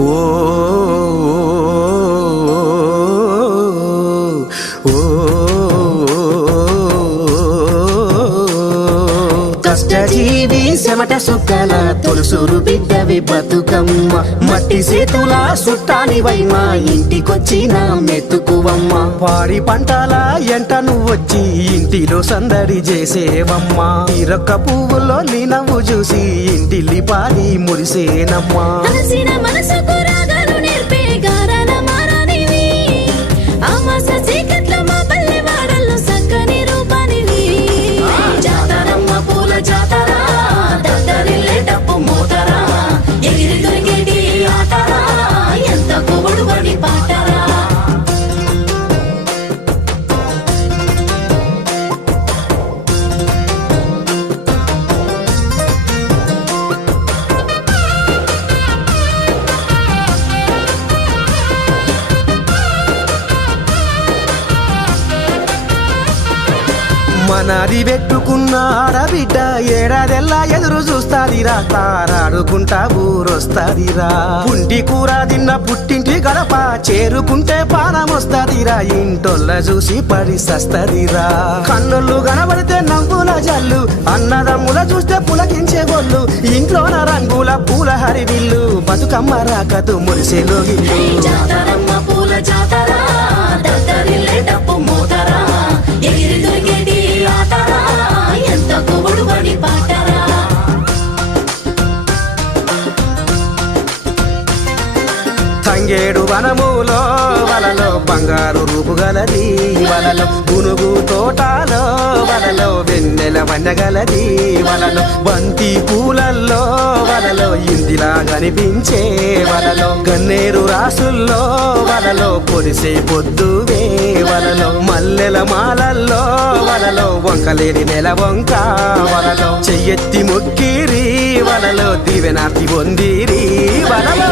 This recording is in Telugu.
ఓ కష్టజీవి చెమట సుక్కల తొలుసూరు బిడ్డవి బతుకమ్మ మట్టి సేతుల సుట్టాని వైమా ఇంటికొచ్చిన మెతుకువమ్మ వారి పంటల ఎంట నువ్వొచ్చి ఇంటిలో సందడి చేసేవమ్మా ఈరొక్క పువ్వులో నీ నవ్వు చూసి ఇంటిల్లి పారి మురిసేనమ్మా మనది పెట్టుకున్న ఆడబిడ్డ ఏడాదెల్లా ఎదురు చూస్తాదిరా తారాడుకుంటా ఊరొస్తాదిరా పుంటి కూర తిన్న పుట్టింటి గడప చేరుకుంటే పానం వస్తాదిరా ఇంటొల్ల చూసి పడి సస్తదిరా కన్నులు కనబడితే నవ్వుల జల్లు అన్నదమ్ముల చూస్తే పులకించే బొల్లు ఇంట్లోన రంగుల పూల హరివిల్లు బతుకమ్మ రాకతు మురిసే లోగిల్లు తంగేడు వనములో వలలో బంగారు రూపు గలది వలలో గునుగు తోటలో వలలో వెన్నెల వన్నగలది వలలో బంతి పూలల్లో వలలో ఇందిలా కనిపించే వలలో గన్నేరు రాసుల్లో వలలో పొడిసే పొద్దువే వలలో మల్లెల మాలల్లో వలలో వంకలేని నెల వంక వలలో చెయ్యెత్తి మొక్కిరి వలలో దివెనార్తి పొందిరి వలలో